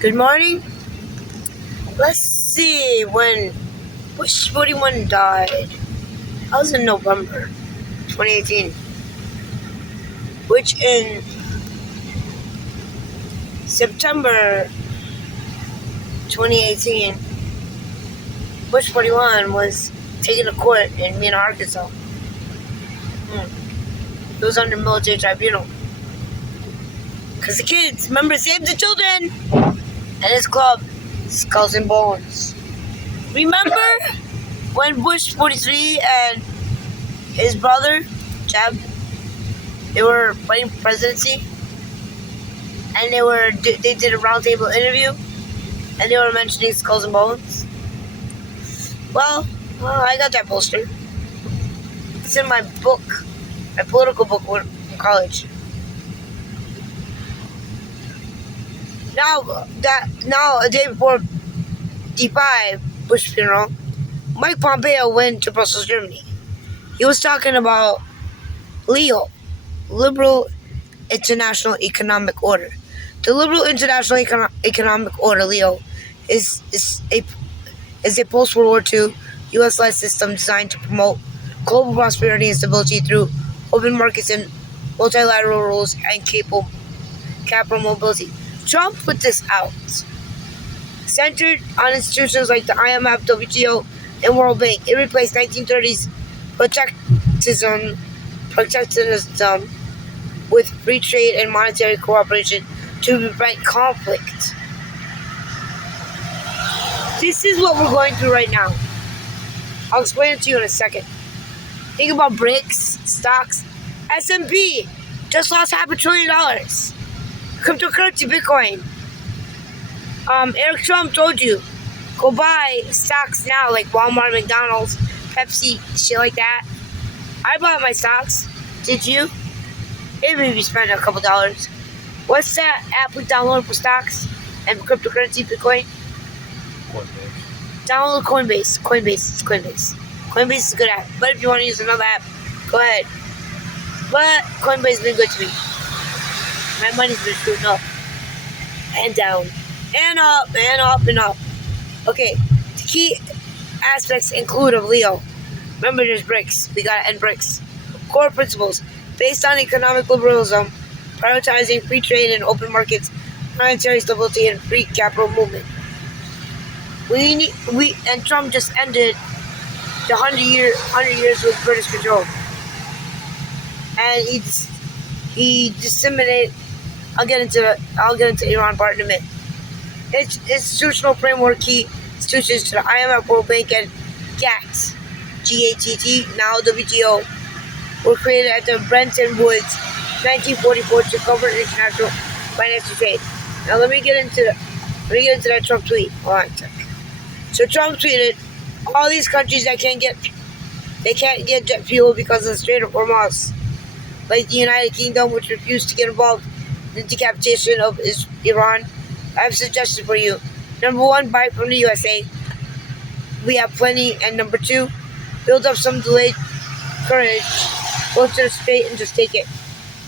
Good morning. Let's see when Bush 41 died. That was in November 2018. Which in September 2018, Bush 41 was taken to court in Mena, Arkansas. It was under military tribunal. Because the kids, remember, Save the Children! And his club, Skulls and Bones. Remember when Bush 43 and his brother, Jeb, they were fighting for presidency? And they did a roundtable interview, and they were mentioning Skulls and Bones. Well, I got that poster. It's in my book, my political book from college. Now a day before D5 Bush funeral, Mike Pompeo went to Brussels, Germany. He was talking about LEO, Liberal International Economic Order. The Liberal International Economic Order, LEO, is a post-World War II U.S.-led system designed to promote global prosperity and stability through open markets and multilateral rules and capital mobility. Trump put this out. Centered on institutions like the IMF, WTO, and World Bank, it replaced 1930s protectionism with free trade and monetary cooperation to prevent conflict. This is what we're going through right now. I'll explain it to you in a second. Think about BRICS, stocks. S&P just lost $500 billion. Cryptocurrency, Bitcoin. Eric Trump told you, go buy stocks now like Walmart, McDonald's, Pepsi, shit like that. I bought my stocks. Did you? Maybe you spent a couple dollars. What's that app we download for stocks and cryptocurrency, Bitcoin? Coinbase. Download Coinbase. Coinbase is a good app. But if you want to use another app, go ahead. But Coinbase has been good to me. My money's been shooting up and down and up and up and up. Okay, the key aspects include of LEO. Remember, there's BRICS. We gotta end BRICS. Core principles based on economic liberalism, prioritizing free trade and open markets, monetary stability, and free capital movement. And Trump just ended the 100 years with British control, and he disseminated. I'll get into Iran part in a minute. Its institutional framework, key institutions to the IMF, World Bank, and GATT, now WTO, were created at the Bretton Woods 1944 to govern international financial trade. Now let me get into that Trump tweet. Hold on a sec. So Trump tweeted, all these countries that can't get jet fuel because of the Strait of Hormuz, like the United Kingdom, which refused to get involved in the decapitation of Iran. I have a suggestion for you. Number one, buy from the USA. We have plenty. And number two, build up some delayed courage. Go to the Strait and just take it.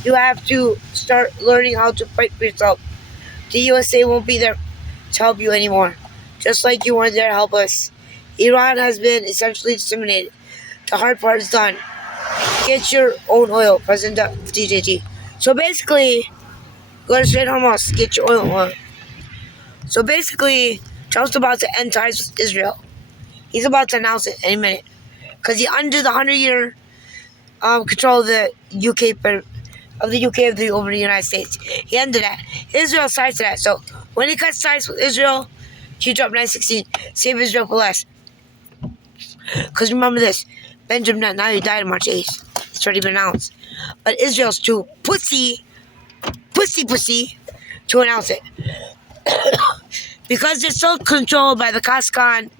You have to start learning how to fight for yourself. The USA won't be there to help you anymore. Just like you weren't there to help us. Iran has been essentially disseminated. The hard part is done. Get your own oil, President DJG. So basically, go to Strait Hormuz, get your oil. So basically, Trump's about to end ties with Israel. He's about to announce it any minute. Because he undid the 100-year control of the UK over the United States. He ended that. Israel sides to that. So when he cuts ties with Israel, he dropped 916. Save Israel for less. Because remember this, Benjamin Netanyahu died on March 8th. It's already been announced. But Israel's too pussy to announce it. Because they're still controlled by the Kazakh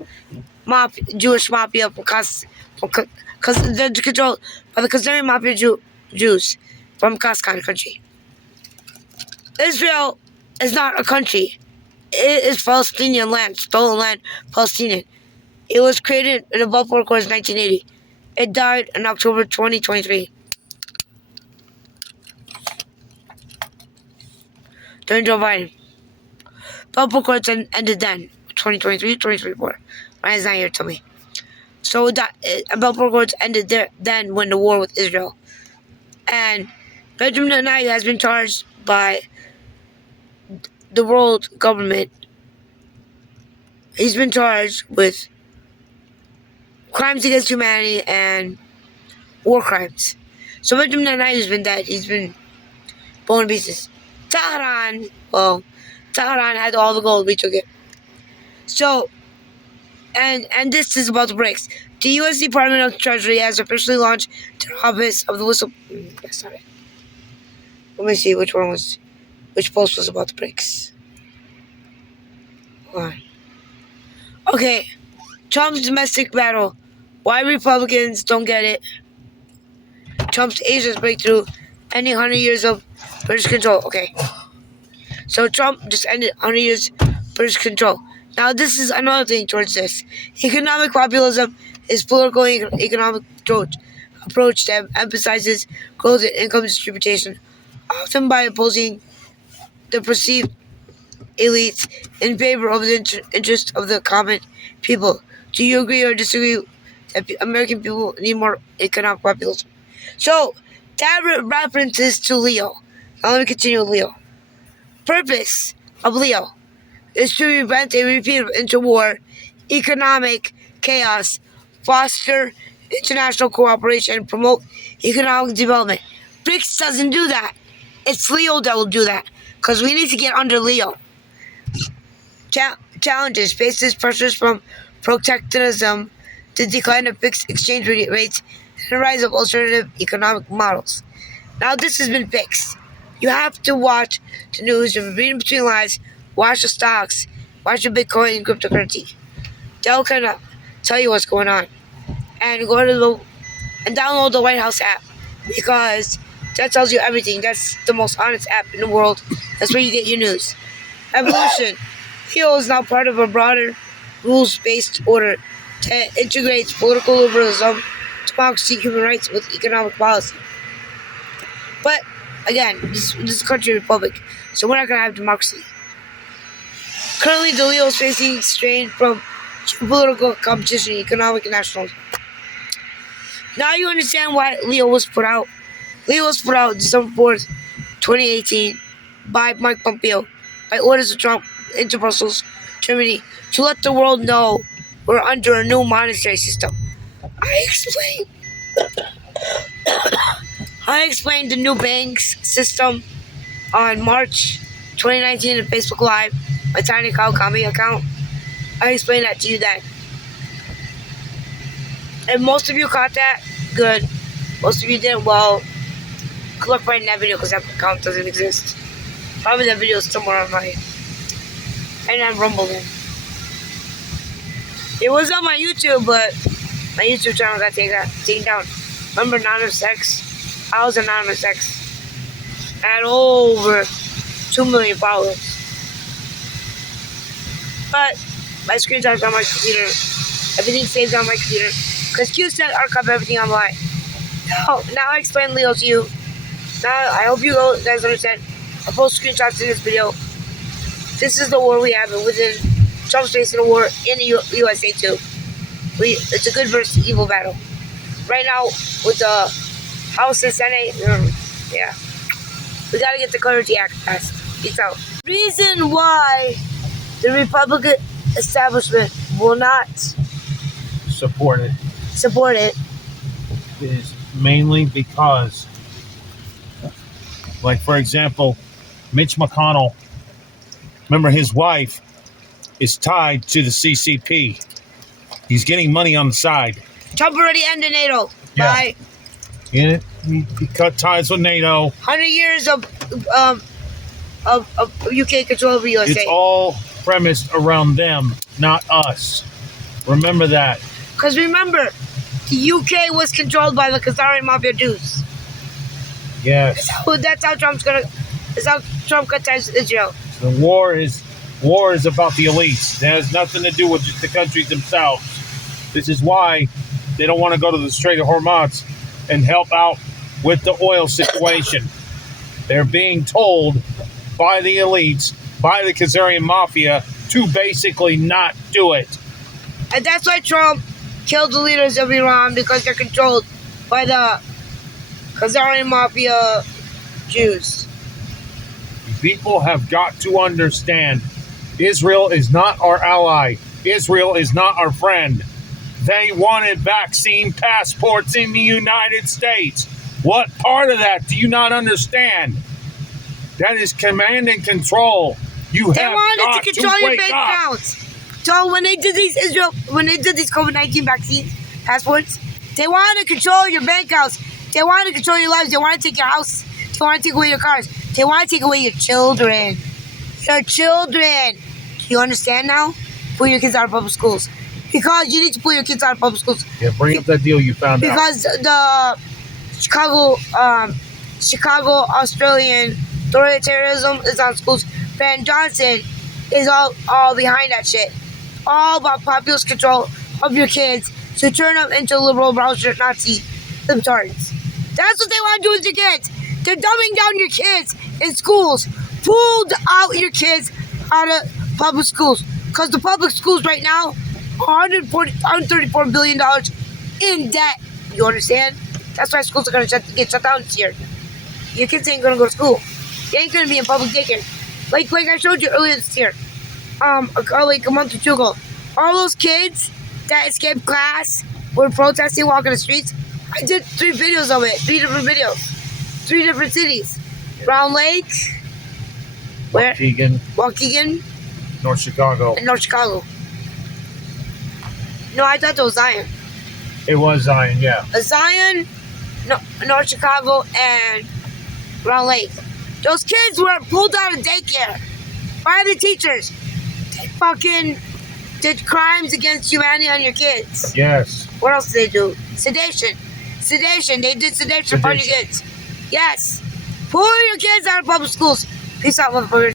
Jewish mafia, because they're controlled by the Kazarian mafia Jews from Kazakh country. Israel is not a country. It is Palestinian land, stolen land, Palestinian. It was created in the Balfour Accords in 1980. It died in October 2023. During Joe Biden. Balfour Accords ended then, 2023, 2024. Ryan's not here to tell me. So Balfour Accords ended there then when the war with Israel. And Benjamin Netanyahu has been charged by the world government. He's been charged with crimes against humanity and war crimes. So Benjamin Netanyahu's been dead. He's been blown to pieces. Tehran had all the gold. We took it. So, and this is about the BRICS. The U.S. Department of Treasury has officially launched the office of the whistle. That's not it. Let me see which post was about the BRICS. Hold on. Okay, Trump's domestic battle. Why Republicans don't get it. Trump's Asia's breakthrough, ending 100 years of British control. Okay, so Trump just ended 100 years British control. Now this is another thing towards this. Economic populism is political economic approach that emphasizes growth and income distribution, often by opposing the perceived elites in favor of the interests of the common people. Do you agree or disagree that American people need more economic populism? So, that references to Leo. Now let me continue with Leo. Purpose of Leo is to prevent a repeat of interwar, economic chaos, foster international cooperation, and promote economic development. BRICS doesn't do that. It's Leo that will do that, because we need to get under Leo. Challenges faces pressures from protectionism, the decline of fixed exchange rates, and the rise of alternative economic models. Now this has been fixed. You have to watch the news, and reading between lines, watch the stocks, watch the Bitcoin and cryptocurrency. They'll kind of tell you what's going on. And go to and download the White House app, because that tells you everything. That's the most honest app in the world. That's where you get your news. Evolution. Leo is now part of a broader rules-based order that integrates political liberalism, democracy, human rights with economic policy. But again, this is a country republic, so we're not going to have democracy. Currently, the Leo is facing strain from geopolitical competition, economic and nationalism. Now you understand why Leo was put out. Leo was put out December 4th, 2018 by Mike Pompeo, by orders of Trump into Brussels, Germany, to let the world know we're under a new monetary system. I explained the new banks system on March 2019 in Facebook Live, my Tiny Kawakami account. I explained that to you then. And most of you caught that, good. Most of you didn't, well, click right in that video because that account doesn't exist. Probably that video is somewhere on my, and I'm rumbling. It was on my YouTube, but my YouTube channel got taken down. Remember Anonymous X? I was Anonymous X. I had over 2 million followers. But my screenshots on my computer. Everything saved on my computer. Because QSET archive everything online. Now I explain Leo to you. Now I hope you guys understand. I'll post screenshots in this video. This is the war we have within Trump's facing a war in the USA too. It's a good versus evil battle. Right now with the House and Senate, yeah. We gotta get the Clergy Act passed. Peace out. Reason why the Republican establishment will not Support it is is mainly because, like, for example, Mitch McConnell, remember his wife is tied to the CCP. He's getting money on the side. Trump already ended NATO. Yeah. By He cut ties with NATO. 100 years of UK control over USA. It's all premised around them, not us. Remember that. Because remember, the UK was controlled by the Qatari mafia dudes. Yes. That's how Trump cut ties with Israel. The war is about the elites. It has nothing to do with the countries themselves. This is why they don't want to go to the Strait of Hormuz and help out with the oil situation. They're being told by the elites by the Khazarian mafia to basically not do it. And that's why Trump killed the leaders of Iran, because they're controlled by the Khazarian mafia Jews. People have got to understand Israel is not our ally. Israel is not our friend. They wanted vaccine passports in the United States. What part of that do you not understand? That is command and control. You They have wanted got to control to your wake bank up. accounts. So when they did these COVID-19 vaccine passports, they wanted to control your bank accounts. They wanted to control your lives. They want to take your house. They want to take away your cars. They want to take away your children. Your children. Do you understand now? Pull your kids out of public schools. Because you need to pull your kids out of public schools. Yeah, bring up that deal you found out. Because the Chicago Australian authoritarianism is on schools. Ben Johnson is all behind that shit. All about populist control of your kids to turn them into liberal browser Nazi libtards. That's what they want to do with your kids. They're dumbing down your kids in schools. Pulled out your kids out of public schools. Because the public schools right now are $134 billion in debt. You understand? That's why schools are going to get shut down this year. Your kids ain't going to go to school. They ain't going to be in public daycare. Like I showed you earlier this year. Like a month or two ago. All those kids that escaped class were protesting, walking the streets. I did 3 videos of it. 3 different videos. 3 different cities. Round Lake. Where? Waukegan. North Chicago. And North Chicago. No, I thought it was Zion. It was Zion, yeah. Zion, North Chicago, and Round Lake. Those kids were pulled out of daycare by the teachers. They fucking did crimes against humanity on your kids. Yes. What else did they do? Sedation. They did sedation on your kids. Yes. Pull your kids out of public schools. Peace out, motherfuckers.